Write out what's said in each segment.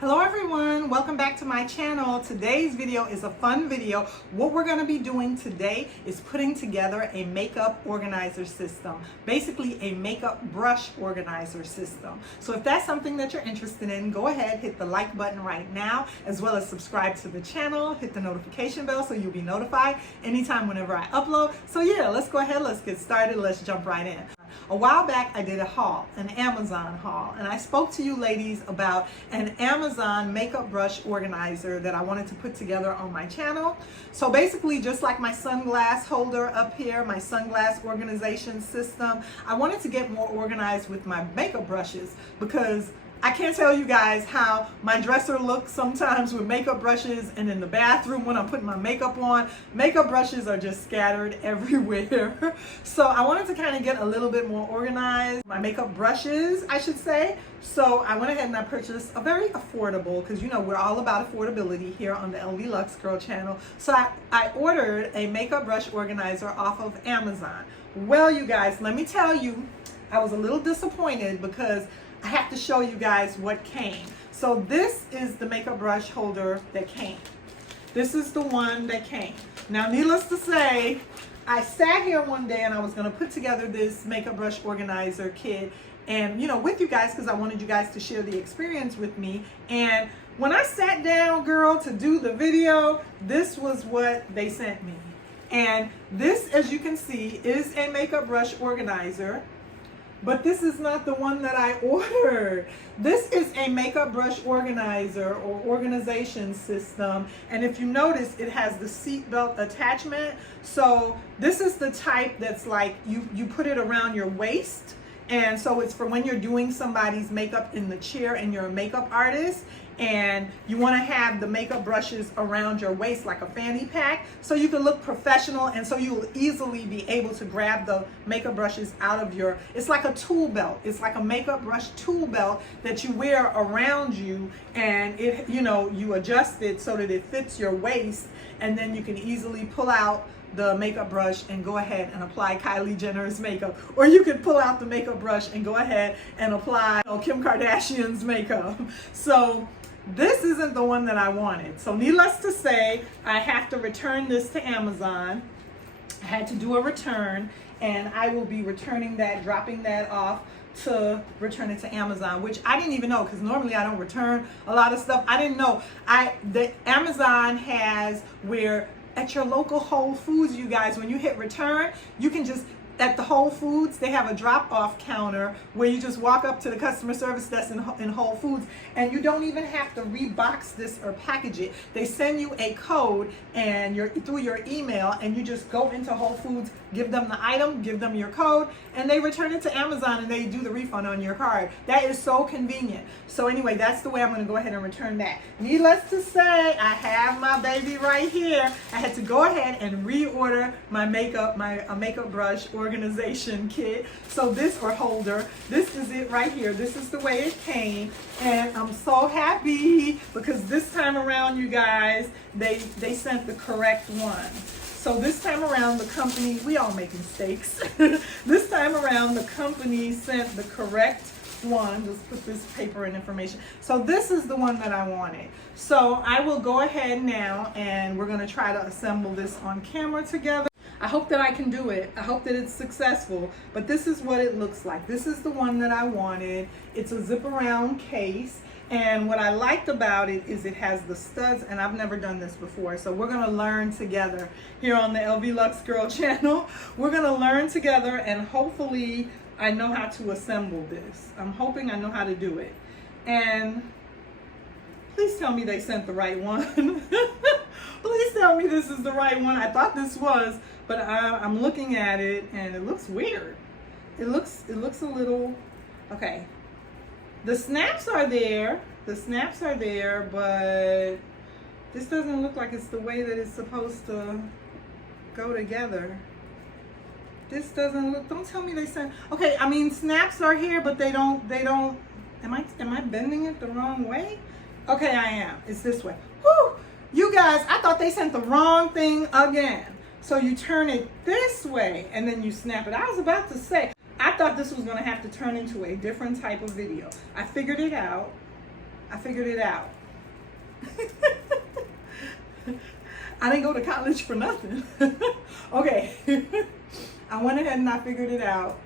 Hello everyone, welcome back to my channel. Today's video is a fun video. What we're going to be doing today is putting together a makeup organizer system, basically a makeup brush organizer system. So if that's something that you're interested in, go ahead, hit the like button right now, as well as subscribe to the channel, hit the notification bell so you'll be notified anytime whenever I upload. So yeah, let's go ahead, let's get started, let's jump right in. A while back, I did a haul, an Amazon haul, and I spoke to you ladies about an Amazon makeup brush organizer that I wanted to put together on my channel. So basically, just like my sunglass holder up here, my sunglass organization system, I wanted to get more organized with my makeup brushes because I can't tell you guys how my dresser looks sometimes with makeup brushes, and in the bathroom when I'm putting my makeup on, makeup brushes are just scattered everywhere. So I wanted to kind of get a little bit more organized, my makeup brushes, I should say. So I went ahead and I purchased a very affordable, because you know we're all about affordability here on the lvluxegirl channel. So I ordered a makeup brush organizer off of Amazon. Well, you guys, let me tell you, I was a little disappointed because I have to show you guys what came. So this is the makeup brush holder that came. This is the one that came. Now, needless to say, I sat here one day and I was gonna put together this makeup brush organizer kit and, you know, with you guys, because I wanted you guys to share the experience with me. And when I sat down, girl, to do the video, this was what they sent me. And this, as you can see, is a makeup brush organizer. But this is not the one that I ordered. This is a makeup brush organizer or organization system. And if you notice, it has the seat belt attachment. So this is the type that's like, you put it around your waist. And so it's for when you're doing somebody's makeup in the chair and you're a makeup artist and you want to have the makeup brushes around your waist like a fanny pack so you can look professional, and so you'll easily be able to grab the makeup brushes out of your, it's like a tool belt. It's like a makeup brush tool belt that you wear around you, and it, you know, you adjust it so that it fits your waist, and then you can easily pull out the makeup brush and go ahead and apply Kylie Jenner's makeup, or you could pull out the makeup brush and go ahead and apply, you know, Kim Kardashian's makeup. So this isn't the one that I wanted. So needless to say, I have to return this to Amazon. I had to do a return, and I will be returning that, dropping that off to return it to Amazon, which I didn't even know, because normally I don't return a lot of stuff. I didn't know the Amazon has where at your local Whole Foods, you guys, when you hit return, you can just, at the Whole Foods, they have a drop-off counter where you just walk up to the customer service desk in Whole Foods, and you don't even have to rebox this or package it. They send you a code and through your email, and you just go into Whole Foods, give them the item, give them your code, and they return it to Amazon and they do the refund on your card. That is so convenient. So anyway, that's the way I'm going to go ahead and return that. Needless to say, I have my baby right here. I had to go ahead and reorder my makeup, makeup brush organization kit. So this, or holder, this is it right here. This is the way it came, and I'm so happy because this time around, you guys, they sent the correct one. So this time around, the company, we all make mistakes. This time around, the company sent the correct one. Just put this paper and information. So this is the one that I wanted. So I will go ahead now, and we're going to try to assemble this on camera together. I hope that I can do it. I hope that it's successful, but this is what it looks like. This is the one that I wanted. It's a zip around case, and what I liked about it is it has the studs, and I've never done this before, so we're gonna learn together here on the lvluxegirl channel. We're gonna learn together, and hopefully I know how to assemble this. I'm hoping I know how to do it. And please tell me they sent the right one. Please tell me this is the right one. I thought this was, but I'm looking at it and it looks weird. It looks a little, okay. The snaps are there. The snaps are there, but this doesn't look like it's the way that it's supposed to go together. This doesn't look, don't tell me they sent, okay, I mean, snaps are here, but they don't, am I bending it the wrong way? Okay, I am. It's this way. Whew! You guys, I thought they sent the wrong thing again. So you turn it this way and then you snap it. I was about to say, I thought this was going to have to turn into a different type of video. I figured it out. I figured it out. I didn't go to college for nothing. Okay. I went ahead and I figured it out.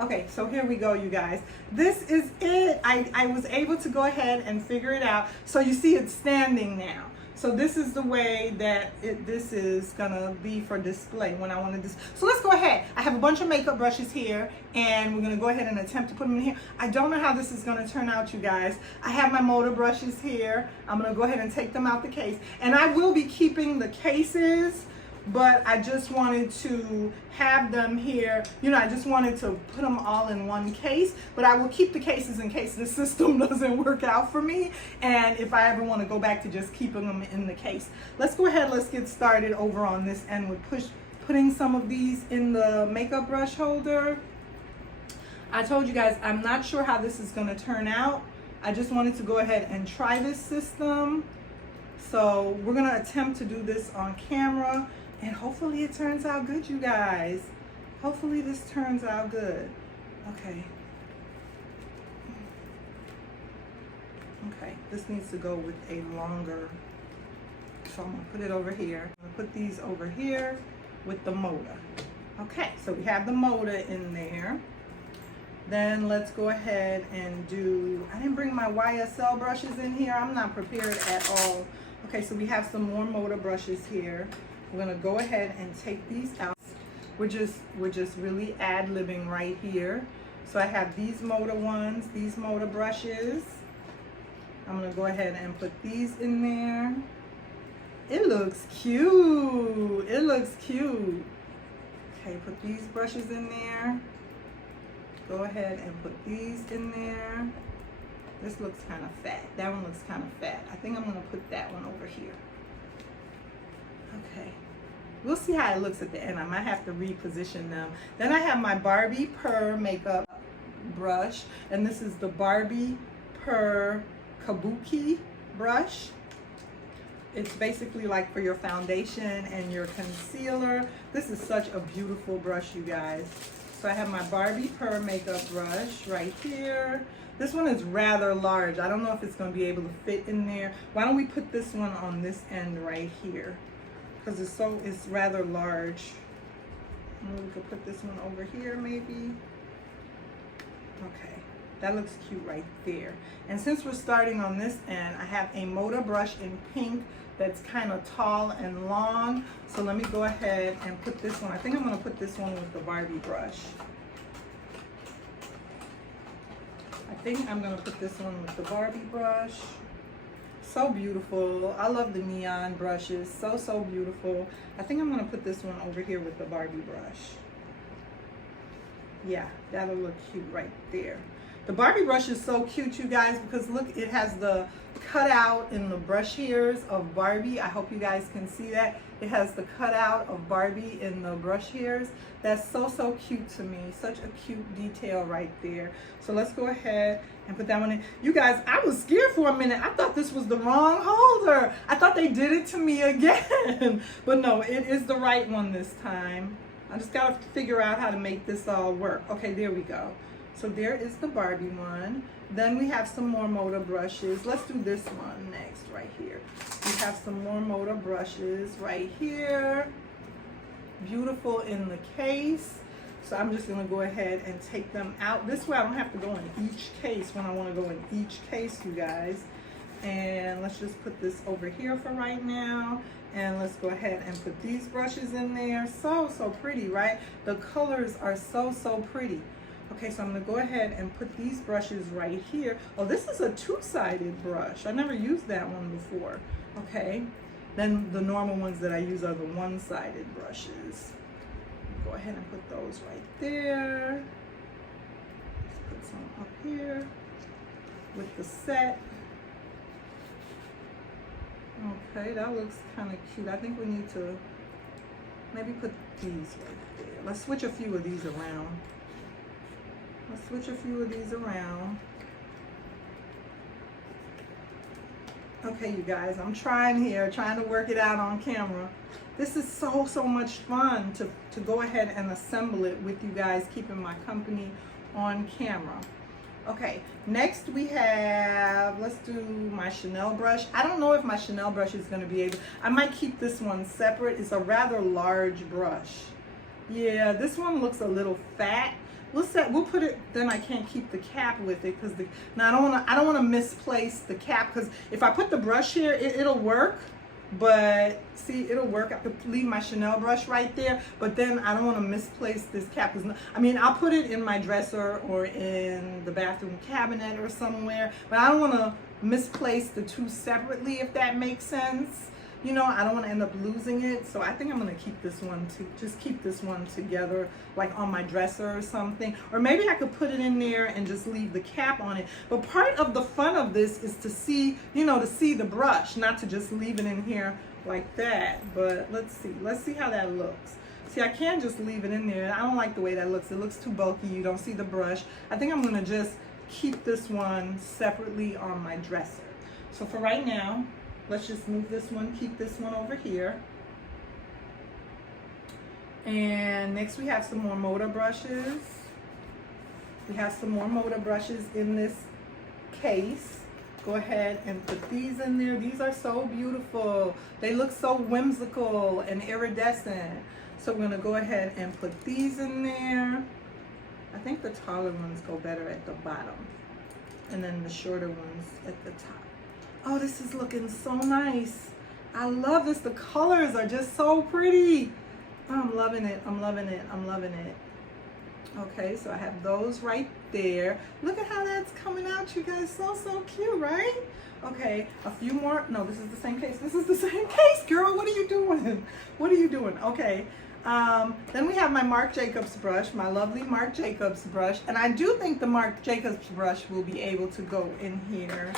Okay, so here we go, you guys. This is it. I was able to go ahead and figure it out. So you see it's standing now. So this is the way that this is gonna be for display when I want to display. So let's go ahead. I have a bunch of makeup brushes here, and we're gonna go ahead and attempt to put them in here. I don't know how this is gonna turn out, you guys. I have my Moda brushes here. I'm gonna go ahead and take them out the case, and I will be keeping the cases, but I just wanted to have them here. You know, I just wanted to put them all in one case, but I will keep the cases in case the system doesn't work out for me, and if I ever want to go back to just keeping them in the case. Let's go ahead, let's get started over on this end with putting some of these in the makeup brush holder. I told you guys, I'm not sure how this is going to turn out. I just wanted to go ahead and try this system. So we're going to attempt to do this on camera. And hopefully it turns out good, you guys. Hopefully this turns out good. Okay. Okay, this needs to go with a longer. So I'm gonna put it over here. I'm gonna put these over here with the Moda. Okay, so we have the Moda in there. Then let's go ahead and do, I didn't bring my YSL brushes in here. I'm not prepared at all. Okay, so we have some more Moda brushes here. We're gonna go ahead and take these out. We're just really ad-libbing right here. So I have these Moda ones, these Moda brushes. I'm gonna go ahead and put these in there. It looks cute. It looks cute. Okay, put these brushes in there. Go ahead and put these in there. This looks kind of fat. That one looks kind of fat. I think I'm gonna put that one over here. Okay, we'll see how it looks at the end. I might have to reposition them. Then I have my Barbie Pur makeup brush, and this is the Barbie Pur Kabuki brush. It's basically like for your foundation and your concealer. This is such a beautiful brush, you guys. So I have my Barbie Pur makeup brush right here. This one is rather large. I don't know if it's going to be able to fit in there. Why don't we put this one on this end right here? Because it's rather large. We could put this one over here maybe. Okay, that looks cute right there. And since we're starting on this end, I have a Moda brush in pink that's kind of tall and long. So let me go ahead and put this one. I think I'm going to put this one with the Barbie brush. I think I'm going to put this one with the Barbie brush. So beautiful. I love the neon brushes. So beautiful. I think I'm going to put this one over here with the Barbie brush. Yeah, that'll look cute right there. The Barbie brush is so cute, you guys, because look, it has the cutout in the brush hairs of Barbie. I hope you guys can see that. It has the cutout of Barbie in the brush hairs. That's so cute to me. Such a cute detail right there. So let's go ahead and put that one in. You guys, I was scared for a minute. I thought this was the wrong holder. I thought they did it to me again. But no, it is the right one this time. I just gotta figure out how to make this all work. Okay, there we go. So there is the Barbie one. Then we have some more Moda brushes. Let's do this one next right here. We have some more Moda brushes right here. Beautiful in the case. So I'm just gonna go ahead and take them out. This way I don't have to go in each case when I wanna go in each case, you guys. And let's just put this over here for right now. And let's go ahead and put these brushes in there. So pretty, right? The colors are so pretty. Okay, so I'm gonna go ahead and put these brushes right here. Oh, this is a two-sided brush. I never used that one before. Okay, then the normal ones that I use are the one-sided brushes. Go ahead and put those right there. Let's put some up here with the set. Okay, that looks kind of cute. I think we need to maybe put these right there. Let's switch a few of these around. Let's switch a few of these around. Okay, you guys, I'm trying to work it out on camera. This is so much fun to go ahead and assemble it with you guys, keeping my company on camera. Okay, next we have let's do my Chanel brush. I don't know if my Chanel brush is going to be able, I might keep this one separate. It's a rather large brush. Yeah, this one looks a little fat. We'll put it, then I can't keep the cap with it because now I don't want to misplace the cap, because if I put the brush here, it'll work. But see, it'll work. I could leave my Chanel brush right there, but then I don't want to misplace this cap. I mean, I'll put it in my dresser or in the bathroom cabinet or somewhere, but I don't want to misplace the two separately, if that makes sense. You know, I don't want to end up losing it, so I think I'm going to keep this one just keep this one together, like on my dresser or something. Or maybe I could put it in there and just leave the cap on it. But part of the fun of this is to see, you know, to see the brush, not to just leave it in here like that. But let's see how that looks. See, I can't just leave it in there. I don't like the way that looks. It looks too bulky. You don't see the brush. I think I'm going to just keep this one separately on my dresser. So for right now, let's just move this one, keep this one over here. And next we have some more Moda brushes. We have some more Moda brushes in this case. Go ahead and put these in there. These are so beautiful. They look so whimsical and iridescent. So we're gonna go ahead and put these in there. I think the taller ones go better at the bottom, and then the shorter ones at the top. Oh, this is looking so nice. I love this. The colors are just so pretty. I'm loving it. I'm loving it. I'm loving it. Okay, so I have those right there. Look at how that's coming out, you guys. So cute, right? Okay, a few more. No, this is the same case. This is the same case, girl. What are you doing? What are you doing? Okay. Then we have my Marc Jacobs brush, my lovely Marc Jacobs brush. And I do think the Marc Jacobs brush will be able to go in here.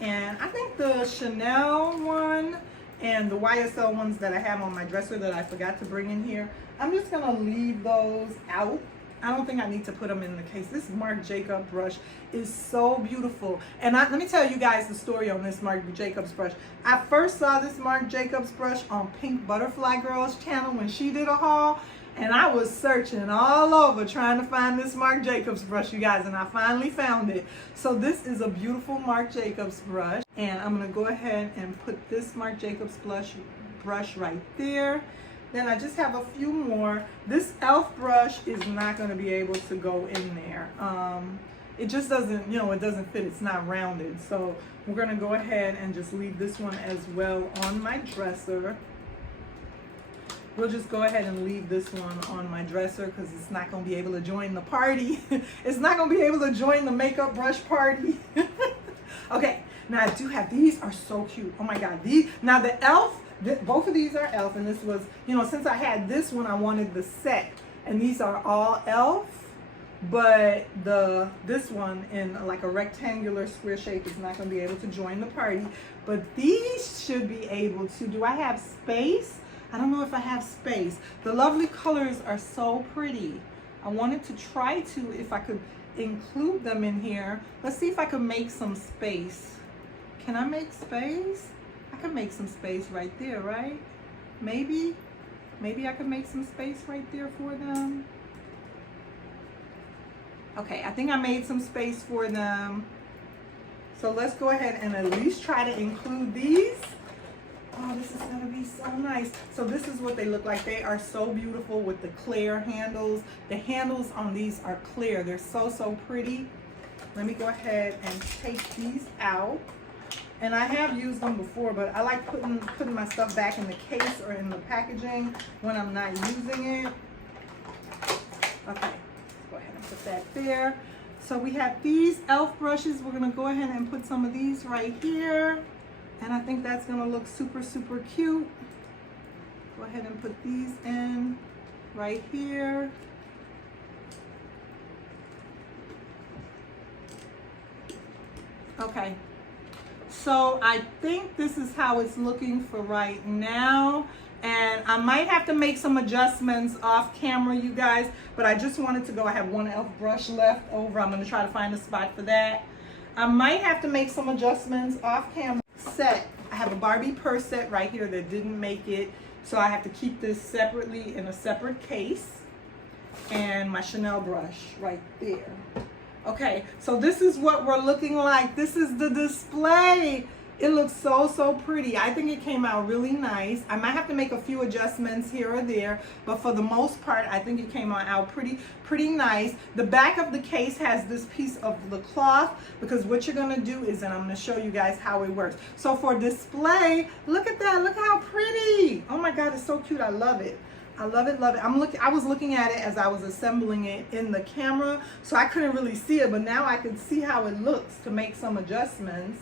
And I think the Chanel one and the YSL ones that I have on my dresser that I forgot to bring in here, I'm just gonna leave those out. I don't think I need to put them in the case. This Marc Jacob brush is so beautiful. And let me tell you guys the story on this Marc Jacobs brush. I first saw this Marc Jacobs brush on Pink Butterfly Girl's channel when she did a haul. And I was searching all over trying to find this Marc Jacobs brush, you guys, and I finally found it. So this is a beautiful Marc Jacobs brush. And I'm going to go ahead and put this Marc Jacobs brush right there. Then I just have a few more. This e.l.f. brush is not going to be able to go in there. It just doesn't, you know, it doesn't fit. It's not rounded. So we're going to go ahead and just leave this one as well on my dresser. We'll just go ahead and leave this one on my dresser because it's not going to be able to join the party. It's not going to be able to join the makeup brush party. Okay, now I do have, these are so cute. Oh my God. Now the e.l.f., both of these are e.l.f. and this was, you know, since I had this one, I wanted the set. And these are all e.l.f. But this one in like a rectangular square shape is not going to be able to join the party. But these should be able to. Do I have space? I don't know if I have space. The lovely colors are so pretty. I wanted to try to, if I could include them in here. Let's see if I could make some space. Can I make space? I could make some space right there, right? Maybe I could make some space right there for them. Okay, I think I made some space for them. So let's go ahead and at least try to include these. Oh, this is gonna be so nice. So this is what they look like. They are so beautiful with the clear handles. The handles on these are clear. They're so pretty. Let me go ahead and take these out. And I have used them before, but I like putting my stuff back in the case or in the packaging when I'm not using it. Okay, let's go ahead and put that there. So we have these e.l.f. brushes. We're gonna go ahead and put some of these right here. And I think that's gonna look super cute. Go ahead and put these in right here. Okay, so I think this is how it's looking for right now. And I might have to make some adjustments off camera, you guys, but I just wanted to go. I have one e.l.f. brush left over. I'm gonna try to find a spot for that. I might have to make some adjustments off camera. Set. I have a Barbie purse set right here that didn't make it, so I have to keep this separately in a separate case, and my Chanel brush right there. Okay, so this is what we're looking like. This is the display. It looks so pretty. I think it came out really nice. I might have to make a few adjustments here or there, but for the most part, I think it came out pretty nice. The back of the case has this piece of the cloth, because what you're gonna do is, and I'm gonna show you guys how it works. So for display, look at that, look how pretty. Oh my God, it's so cute, I love it. I love it, love it. I was looking at it as I was assembling it in the camera, so I couldn't really see it, but now I can see how it looks to make some adjustments,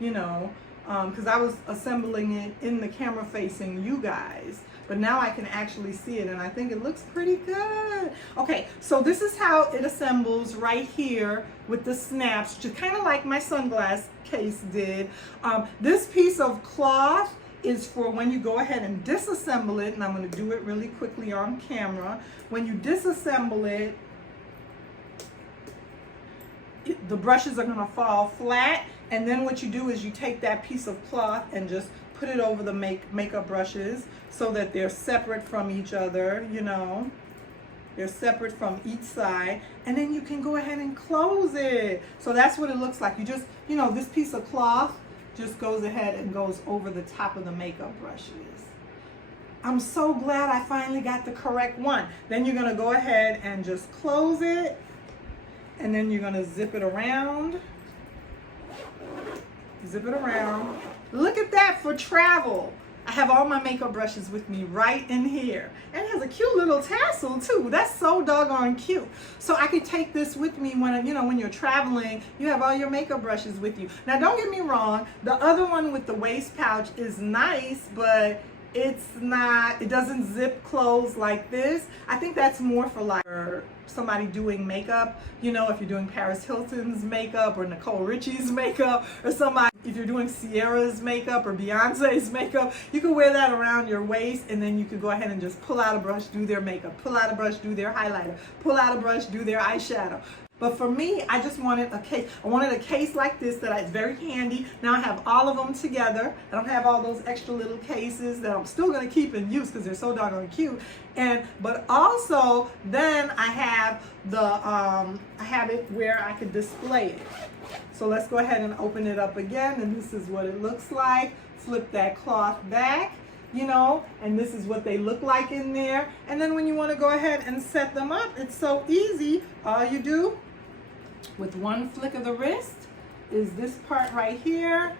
you know, because I was assembling it in the camera facing you guys, but now I can actually see it, and I think it looks pretty good. Okay, so this is how it assembles right here with the snaps, just kind of like my sunglass case did. This piece of cloth is for when you go ahead and disassemble it, and I'm going to do it really quickly on camera. When you disassemble it, the brushes are going to fall flat, and then what you do is you take that piece of cloth and just put it over the makeup brushes so that they're separate from each other, you know. They're separate from each side, and then you can go ahead and close it. So that's what it looks like. You just, you know, this piece of cloth just goes ahead and goes over the top of the makeup brushes. I'm so glad I finally got the correct one. Then you're gonna go ahead and just close it, and then you're gonna zip it around. Zip it around. Look at that for travel. I have all my makeup brushes with me right in here. And it has a cute little tassel too. That's so doggone cute. So I could take this with me when, you know, when you're traveling, you have all your makeup brushes with you. Now don't get me wrong, the other one with the waist pouch is nice, but it's not, it doesn't zip close like this. I think that's more for like somebody doing makeup, you know, if you're doing Paris Hilton's makeup or Nicole Richie's makeup, or somebody, if you're doing Sierra's makeup or Beyonce's makeup, you can wear that around your waist, and then you can go ahead and just pull out a brush, do their makeup, pull out a brush, do their highlighter, pull out a brush, do their eyeshadow. But for me, I just wanted a case. I wanted a case like this that is very handy. Now I have all of them together. I don't have all those extra little cases that I'm still going to keep in use because they're so doggone cute. But also, then I have the I have it where I could display it. So let's go ahead and open it up again, and this is what it looks like. Flip that cloth back, you know, and this is what they look like in there. And then when you want to go ahead and set them up, it's so easy. All you do with one flick of the wrist is this part right here,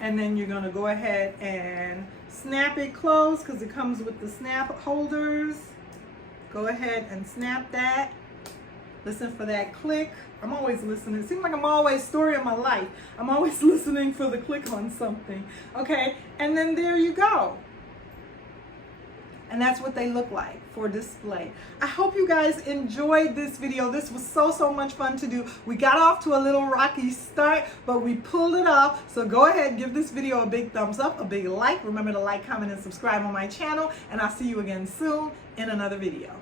and then you're going to go ahead and snap it closed because it comes with the snap holders. Go ahead and snap that. Listen for that click. I'm always listening. It seems like I'm always, story of my life, I'm always listening for the click on something. Okay, and then there you go. And that's what they look like for display. I hope you guys enjoyed this video. This was so much fun to do. We got off to a little rocky start, but we pulled it off. So go ahead, give this video a big thumbs up, a big like. Remember to like, comment, and subscribe on my channel. And I'll see you again soon in another video.